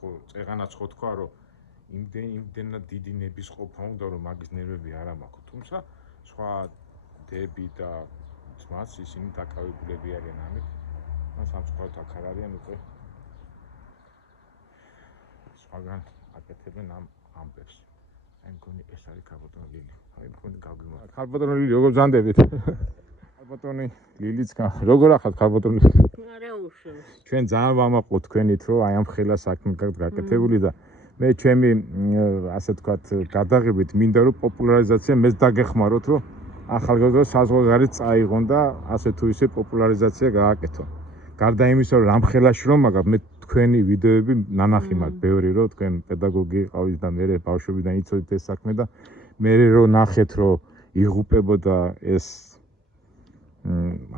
ხო წეღანაც ხო თქვა რომ იმდენად დიდი ნების ყოფა უნდა რომ მაგის ნერვები არ ამაქვს თუმცა სხვა დები და ძმაც ისინი დაკავებულები არიან ამით ან სამწუხაროდ აქ არ არიან უკვე სხვაგან აკეთებენ ამ ამბებს აი მგონი ეს არის ქალბატონი ლილი აი მგონი გავგიმო ქალბატონი ლილი როგორ ბრძანდებით ქალბატონი ლილიც როგორ ახალ ქალბატონი არა უშავს ჩვენ ძალიან ვამაყობთ თქვენით რომ აი ამ ხელა საქმე გაკეთებული და მე ჩემი ასე ვთქვათ გადაღებით მინდა რომ პოპულარიზაცია მეც დაგეხმაროთ რომ ახალგაზრდა საზღვარგარეთ წაიღონ და ასე თუ ისე პოპულარიზაცია გააკეთო. გარდა იმისა რომ რამხელაში რომ მაგა მე თქვენი ვიდეოები ნანახი მაქვს ბევრი რომ თქვენ პედაგოგი ყავით და მე ბავშვებიდან იცოდით ეს საქმე და მე რომ ნახეთ რომ იღუპებოდა ეს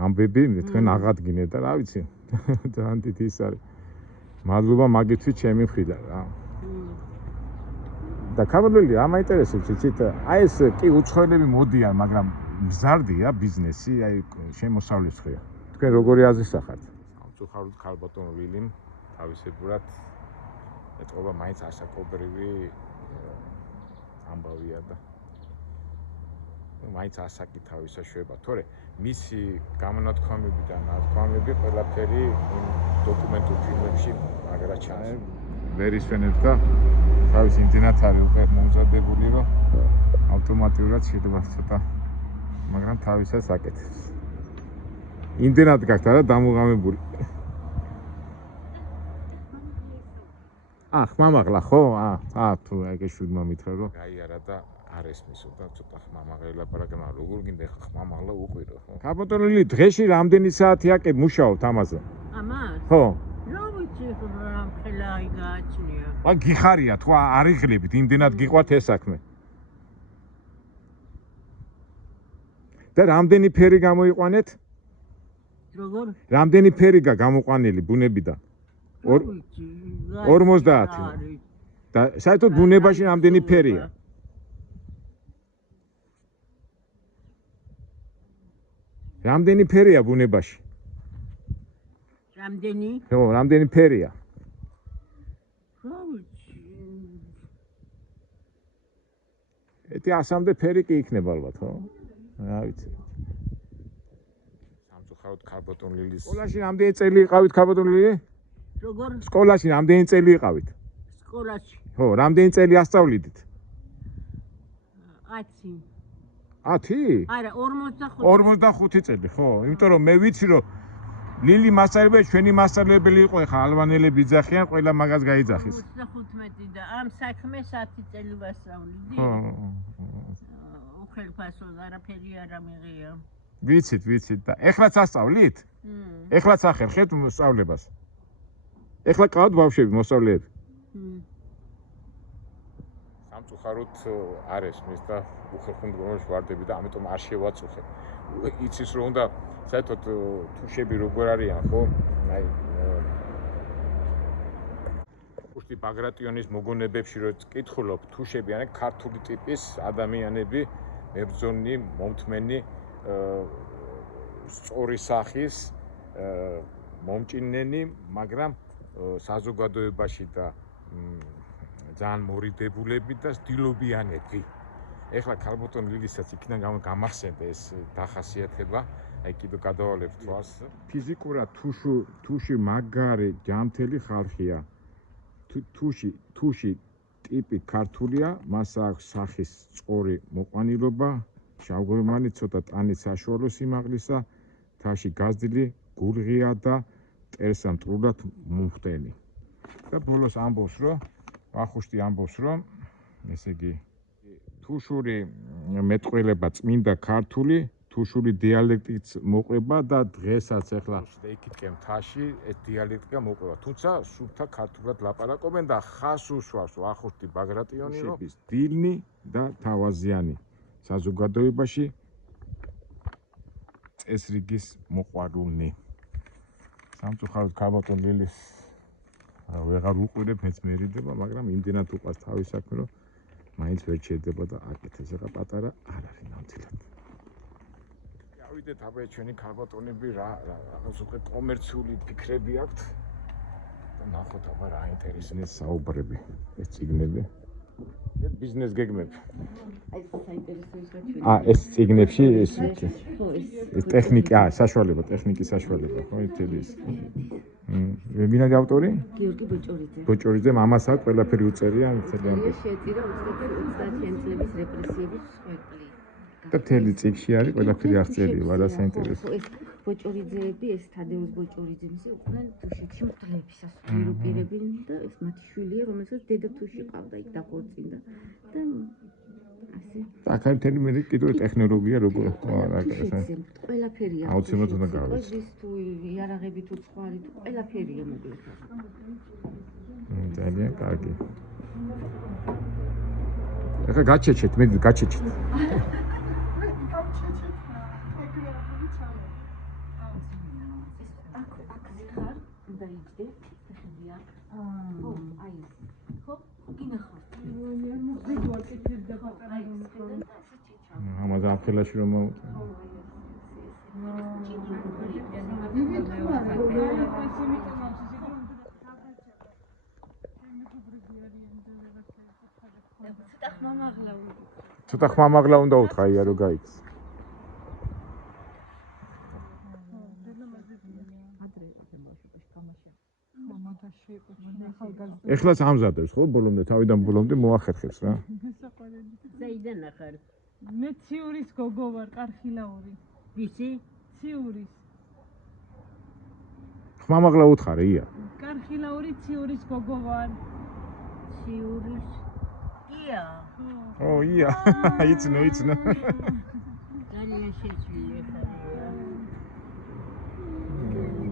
ამბები თქვენ აღადგინეთ და რა ვიცი ძალიან დიდი ის არის მადლობა მაგითვით ჩემი მხრიდან რა და ქალბატონი რა მაინტერესებს იცით აი ეს კი უცხოელები მოდიან მაგრამ მზარდია ბიზნესი აი შემოსავლის ხია თქვენ როგორი აზრის ახართ სამწუხაროდ ქალბატონ ლილიმ თავისებურად ეთყობა მაინც ასაკობრივი ამბავია და მაინც ასაკი თავისა შვება თორე მისი გამონათქვამები და ნათქვამები ყველაფერი იმ დოკუმენტურ ფილმებში აღარა ჩანს ვერ ისვენებს და თავის იმდენად არის უკვე მომზადებული რომ ავტომატურად შეიძლება ცოტა მაგრამ თავისას აკეთებს იმდენად გაქვთ არა დამუღამებული ხმამაღლა ხო თუ ეგ შვილმა მითხრა რომ გაიარა და არ ესმისო და ცოტა ხმამაღლა ლაპარაკე მაგრამ როგორ გინდა ხმამაღლა უყვირო ხო ქალბატონი ლილი დღეში რამდენი საათი აკეთებ მუშაობთ ამაზე ამას ხო რა ვიცი რა ხელა გააჩნია აი გიხარია თუ არიღლებით იმდენად გიყვართ ეს საქმე და რამდენი ფერი გამოიყვანეთ როგორ რამდენი ფერი გამოყვანილი ბუნებიდან 50 და საერთოდ ბუნებაში რამდენი ფერია რამდენი ფერია ბუნებაში რამდენი ხო რამდენი ფერია ეთი 100-მდე ფერი კი იქნება ალბათ ხო რა ვიცი სამწუხაროდ ქალბატონ ლილის სკოლაში რამდენი წელი იყავით ქალბატონ ლილი როგორ სკოლაში რამდენი წელი იყავით სკოლაში ხო რამდენი წელი ასწავლიდით 10 10 არა 45 წელი ხო იმიტომ რომ მე ვიცი რომ ლილი მასწავლებელი ჩვენი მასწავლებელი იყო ხა ალბანელები იძახიან ყველა მაგას გაიძახის 45 და ამ საქმეს 10 წელი ვასწავლდი უხელფასო არაფერი არ ამიღია ვიცით და ეხლაც ასწავლით ეხლაც ახერხეთ მოსწავლებას ეხლა ყავთ ბავშვები მოსწავლეები სამწუხაროდ არ ესმის და უხერხემლოებაში ვარდები და ამიტომ არ შევაწუხებ იცის რომ უნდა საერთოდ თუშები როგორ არიან ხო აი უშტი ბაგრატიონის მოგონებებში რო წკითხულობ თუშები არიან ქართული ტიპის ადამიანები მებრძოლი მომთმენი სწორი სახის მომჭინნენი მაგრამ საზოგადოებაში და ძალიან მორიდებულები და სtildeობიანები ეხლა ქალბატონ ლილისაც იქიდან გამახსენდა ეს დახასიათება აი კიდე გადავალებ თვალს ფიზიკურად თუში მაგარი ჯანმრთელი ხალხია თუში ტიპი ქართულია მას აქვს სახის სწორი მოყვანილობა შავგორმანი ცოტა ტანი საშუალო სიმაღლისა თაში გაზრდილი გულღია და მტერს მტრულად მომხდენი და ბოლოს ამბობს რომ ახუშტი ამბობს რომ ესე იგი თუშური მეტყველება წმინდა ქართული თუშური დიალექტიც მოყვება და დღესაც ახლა ეკითხე მთაში ეს დიალექტიკა მოყვება თუმცა სუფთა ქართულად ლაპარაკობენ და ხას უსვავს ახუშტი ბაგრატიონი რომ დილნი და თავაზიანი საზოგადოებაში წესრიგის მოყვარულნი სამწუხაროდ ქალბატონ ლილის ვეღარ უყვირებ მეც მერიდება მაგრამ იმდენად უყვარს თავის საქმე რომ მაინც ვერ ჩერდება და აკეთებს ახლა პატარა არ არის ნამდვილად გავიდეთ აბა ჩვენი ქალბატონები რა რაღაც უკვე კომერციული ფიქრები აქვთ ნახოთ აბა რა ინტერესია საუბრები ეს წიგნები ბიზნეს გეგმები აი საინტერესო ის რა ეს წიგნებში ეს ეს ტექნიკა საშუალება ტექნიკის საშუალება ხო ითელი ის ვინადი ავტორი გიორგი ბოჭორიძე ბოჭორიძე მამასაც ყველაფერი უწერია ძალიან შეეწირა 30-იან წლების რეპრესიების spektaკლი და მთელი წიგნში არის ყველაფერი აღწერილი რა საინტერესო ეს ბოჭორიძეები ეს თადეუს ბოჭორიძემზე იყვნენ თუშეთში მკვლელები სასულიერო პირები და ეს მათი შვილია რომელსაც დედა თუში ყავდა იქ დაქორწინდა და ასე აქ არის მთელი მე კიდევ ტექნოლოგია როგორ რა ყველაფერია აუცილებლად უნდა გავიცი ის თუ იარაღები თუ წყალი თუ ყველაფერია მოკლედ ძალიან კარგი ეხლა გაჩეჩეთ მე გაჩეჩეთ ამაზე აფელაში რომ ცოტა ხმამაღლა უნდა უთხრა რომ გაიქს ეხლაც ამზადებს ხო ბოლომდე თავიდან ბოლომდე მოახერხებს რა საიდან ახარ მე ციურის გოგო ვარ კარხილაური ვისი ციურის ხმამაღლა უთხარე ია კარხილაური ციურის გოგო ვარ ციურის ია ო ია იცნო ძალიან შეცვლილი ხარ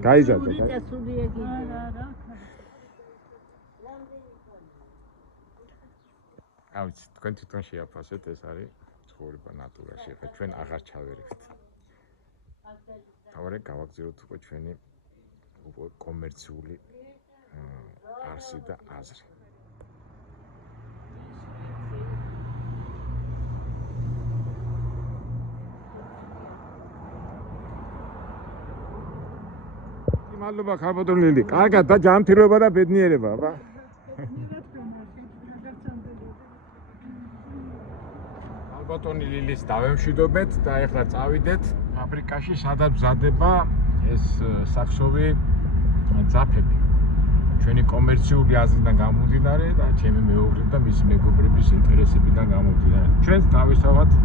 გაიზარდა და სულია კიდე ავიც თქვენ თვითონ შეაფასეთ ეს არის ცხოვრება ნატურაში ხა ჩვენ აღარ ჩავერეხთ თავარი გავაგზავნოთ უკვე ჩვენი კომერციული არსი და აზრი მადლობა ხარბატონ ლილი კარგად და ჯანმრთელობა და ბედნიერება აბა ხარბატონი ლილის დავემშვიდობეთ და ეხლა წავიდეთ ფაბრიკაში სადაც მზადება ეს საქსოვი ძაფები ჩვენი კომერციული აზრიდან გამომდინარე და ჩემი მეუღლე და მისი მეგობრების ინტერესებიდან გამომდინარე ჩვენს თავისთავად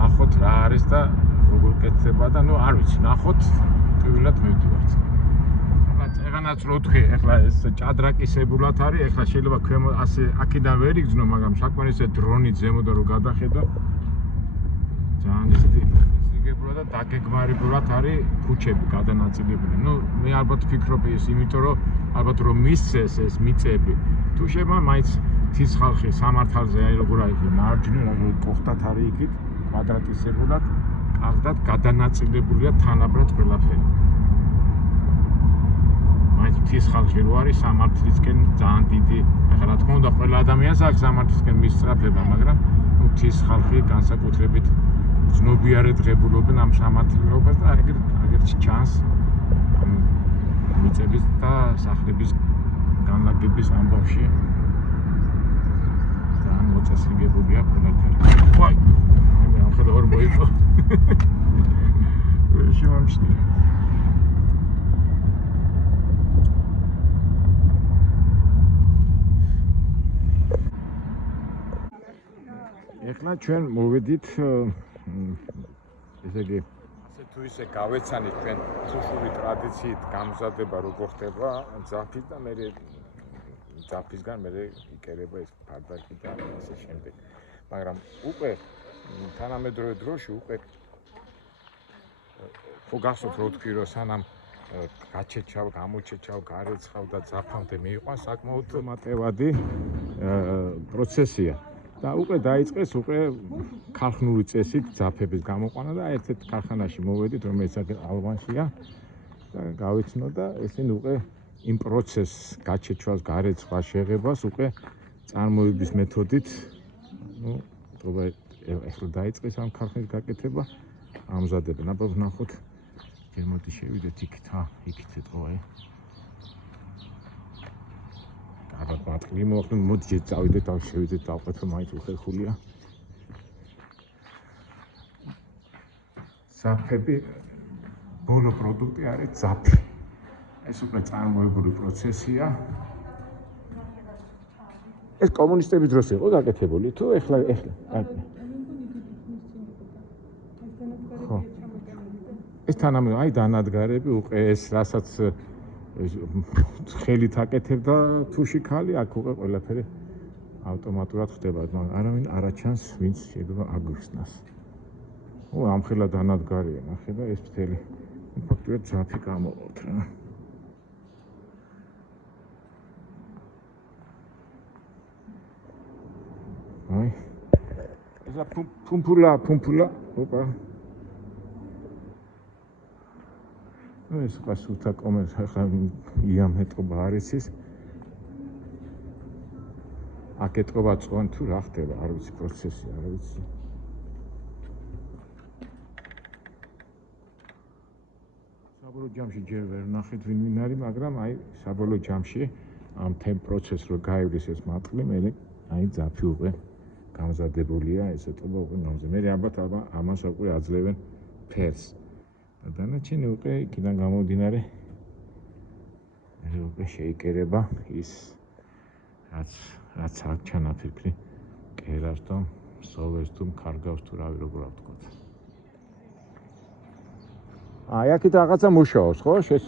ნახოთ რა არის და როგორ კეთდება და ნუ არ ვიცი ნახოთ ტყუილად მივდივართ ეხლაც რო თქვი ეხლა ეს ჭადრაკისებულად არის ეხლა შეიძლება ქვემო ასე აქედან ვერ იგრძნო მაგრამ საკმარისად დრონით ზემოდან რო გადახედო ძალიან ისიგებულად და დაგეგმარებულად არის ქუჩები გადანაწილებული ნუ მე ალბათ ფიქრობ ის იმიტომ რომ ალბათ რომ მისცეს ეს მიწები თუ შემა მაინც თის ხალხი სამართალზე აი როგორ არის მარჯვნივ როგორ კოხტათ არის იქით კვადრატისებულად კარგად გადანაწილებულია თანაბრად ყველაფერი თის ხალხი რო არის სამართლისკენ ძალიან დიდი ახლა რა თქმა უნდა ყველა ადამიანს აქვს სამართლისკენ მისწრაფება მაგრამ თის ხალხი განსაკუთრებით ცნობიერად ღებულობენ ამ სამართლიანობას და აგერც ჩანს მიწების და სახლების განლაგების ამბავში ძალიან მოწესრიგებულია ყველაფერი ვაი მე ახლა ვერ მოიყო შემამჩნია ეხლა ჩვენ მოვედით ესე იგი ასე თუ ისე გავეცანით ჩვენ თუშური ტრადიციით გამზადება როგორ ხდება ძაფის და მე ძაფისგან მე იკერება ეს ფარდაკი და ასე შემდეგ მაგრამ უკვე თანამედროვე დროში უკვე ხო გახსოვთ რო თქვი რომ სანამ გაჩეჩავ, გამოჩეჩავ, გარეცხავ და ძაფამდე მიიყვანს საკმაოდ მატევადი პროცესია. და უკვე დაიწყეს უკვე ქარხნული წესით ძაფების გამოყვანა და ერთ-ერთ ქარხანაში მოვედით, რომელიც ალბანშია და გავიცნო და ესენი უკვე იმ პროცესს გაჩეჩვას, გარეცხვას, შეღებას უკვე წარმოების მეთოდით, ну, თორე ახლა დაიწყეს ამ ქარხნის გაკეთება, ამზადებენ. აბა ვნახოთ, მოდი შევიდეთ იქით, იქით ეთყო, ალბათ მატყლი მოვახდენ, მოდი წავიდეთ, შევიდეთ, დავყეთო, მაინც უხერხულია. ძაფები, ბოლო პროდუქტი არის ძაფი. ეს უკვე წარმოებული პროცესია. ეს კომუნისტების დროს იყო გაკეთებული თუ ეხლა ხო ეს თანამედროვე აი დანადგარები უკვე ეს რასაც ხელით აკეთებდა თუში ხალი აქ უკვე ყველაფერი ავტომატურად ხდება მაგრამ არავინ არ აჩანს ვინც შეიძლება აგვიხსნას ამხელა დანადგარია ნახე და ეს მთელი ფაქტობრივად ძაფი გამოყავთ რა აი ესა პუმპულა ოპა ეს ყასუთა კომერს ახლა იამეტყობა არის ის აკეთობა წვან თუ რა ხდება არ ვიცი პროცესი არ ვიცი საბოლოო ჯამში ჯერ ვერ ნახეთ ვინ არის მაგრამ აი საბოლოო ჯამში ამ თემ პროცესს რო გაივლის ეს მატყლი მე აი ძაფი უკვე გამზადებულია ესეთობა უკვე ნომზე მე ალბათ ამას უკვე აძლევენ ფერს და დანარჩენი უკვე იქიდან გამომდინარე უკვე შეიკერება ის რაც არ ჩანაფიქრი კერას და სოვერს თუ კარგავს თუ რავი როგორ ავთქვათ აი აქეთ რაღაცა მუშაობს ხო შეს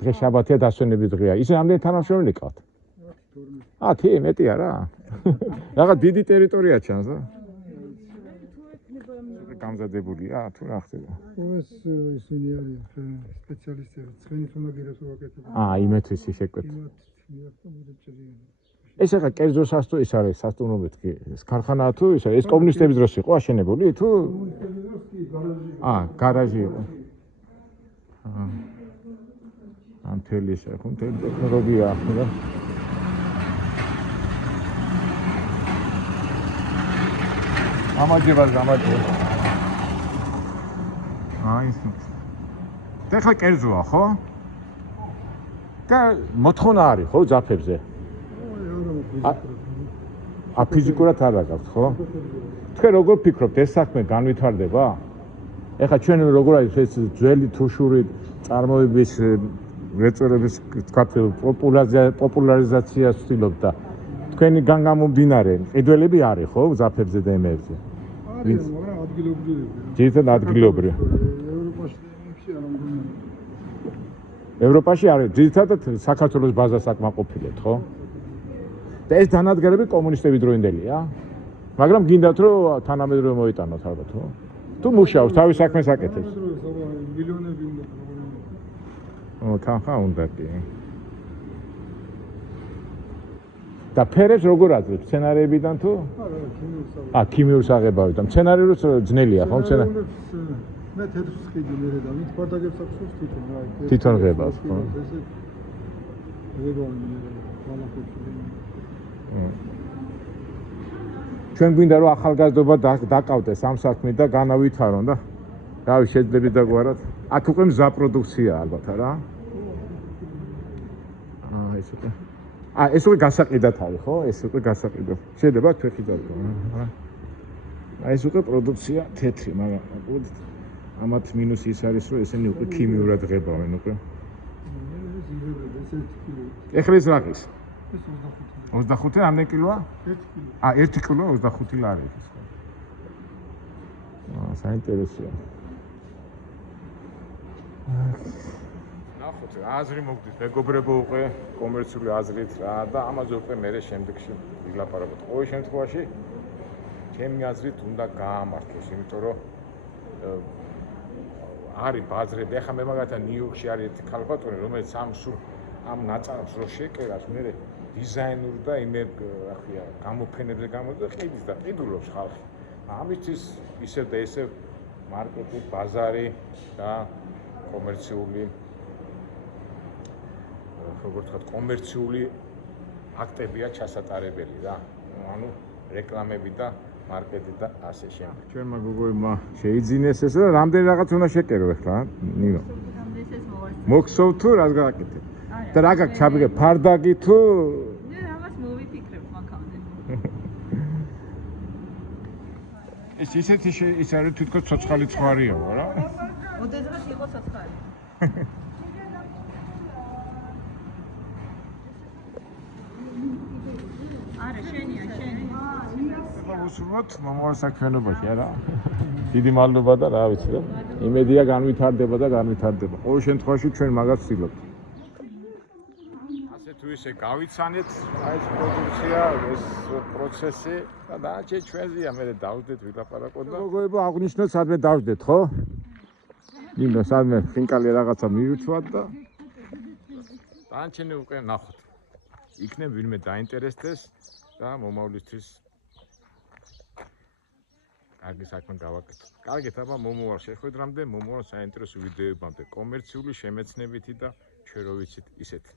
დღეს შაბათია დასვენების დღეა. ისე ამდენ თანამშრომელი ყავთ? 10 მეტი არა? რაღაც დიდი ტერიტორია ჩანს რა? გამზადებულია თუ რა ხდება? ეს ისინი არიან სპეციალისტები, ცხენის უნდა გირასოვაკეთებენ. იმეთვის შეკვეთ. ეს ახლა კერძო სასტო ის არის სასტუმრო მეთქი. ეს ქარხანაა თუ ისა ეს კომუნისტების დროს იყო აშენებული თუ? კომუნისტების დროს კი გარაჟი. გარაჟი იყო. ამ თელის ახლა ტექნოლოგია ახლა ამაჯება აი და ხა კერძოა ხო? და მოთხოვნა არის ხო ძაფებზე? ფიზიკურად არ გაქვს ხო? თქვენ როგორ ფიქრობთ ეს საქმე განვითარდება? ეხლა ჩვენ როგორ არის ეს ძველი თუშური წარმოების რეწორების თქვათ პოპულარიზაციას ვცდილობთ და თქვენი გამომდინარე ყიდველები არის ხო ძაფებზე და ემებზე? არის, მაგრამ ადგილობრივია. ძირითადად ადგილობრივია. ევროპაში არ ამგონია. ევროპაში არის ძირითადად საქართველოს ბაზას აკმაყოფილეთ ხო? და ეს დანადგარები კომუნისტების დროინდელია. მაგრამ გინდათ რომ თანამედროვე მოიტანოთ ალბათ ხო? თუ მუშაობს თავის საქმეს აკეთებს. მილიონები უნდა თანხა უნდა კი. და ფერებს როგორ აძლევს სცენარებიდან თუ? არა, ქიმიურ საღებავით და მცენარეულიც ძნელია ხო მცენარე? მე თეთრ სყიდული მე და მით პატაგებს აქვს თვითონ რა. თვითონ ღებავს ხო? ჩვენ გვინდა რომ ახალგაზრდობა დაკავდეს ამ საქმით და განავითარონ და რავი შეძლები დაგვარად. აქ უკვე მზა პროდუქცია ალბათ არა? ეს უკვე ეს უკვე გასაყიდად არის ხო? ეს უკვე გასაყიდად. შეიძლება თვეხი დაგო. ეს უკვე პროდუქცია თეთრი, მაგრამ ამათ მინუსი ის არის რომ ესენი უკვე ქიმიურად ღებავენ უკვე. ეხლა ეს რაღის? ეს 25 ამდენ კილოა? 1 კილო. 1 კილო 25 ლარი. საინტერესოა. ნახოთ, აზრი მოგდით, მეგობრებო უკვე კომერციული აზრით რა და ამაზე უკვე მე შემდეგში ვილაპარაკოთ. ყოველ შემთხვევაში ჩემი აზრით უნდა გაამართლოს, იმიტომ რომ არის ბაზრები. ახლა მე მაგალითად ნიუ-იორკში არის ერთი ქალბატონი, რომელიც ამ ნაწარმს რო შეკერას, მე დიზაინურ და იმე ახია გამოფენებზე გამოდის და ყიდის და ყიდულობს ხალხი. ამისთვის ისევ და ისევ მარკეტინგი, ბაზარი და კომერციული როგორ ვთქვათ, კომერციული აქტებია ჩასატარებელი რა. ანუ რეკლამები და მარკეტი და ასე შემდეგ. ჩვენმა გოგოებმა შეიძინეს ეს და რამდენი რაღაც უნდა შეკერო ახლა, ნინო. მოგსოვ თუ რას გააკეთე? და რა გაქვს ჩაბიგე ფარდაგი თუ ნე ამას მოვიფიქრებ მაგამდე. ეს ისეთი ის არის თვითონ ცოცხალი ცხვარიო რა. ოდესღაც იყო ცოცხალი. არა შენია შენი. უსურვოთ მომავალ საქმიანობაში არა. დიდი მადლობა და რა ვიცი რა. იმედია განვითარდება და განვითარდება. ყოველ შემთხვევაში ჩვენ მაგას ვცდილობთ. ასე თუ ისე გავიცანეთ აი ეს პროდუქცია, ეს პროცესი და დანარჩენი ჩვენზეა მე დავждეთ ვილაპარაკოთ და გოგოებო აღნიშნოთ სადმე დავждეთ ხო? ნინო სადმე ხინკალი რაღაცა მივიცვათ და დანარჩენი უკვე ნახოთ. იქნებ ვინმე დაინტერესდეს და მომავლისთვის კარგი საქმე გავაკეთოთ. კარგით, აბა მომავალ შეხვედრამდე, მომავალ საინტერესო ვიდეოებამდე, კომერციული, შემეცნებითი და ჩვენ რო ვიცით ისეთი.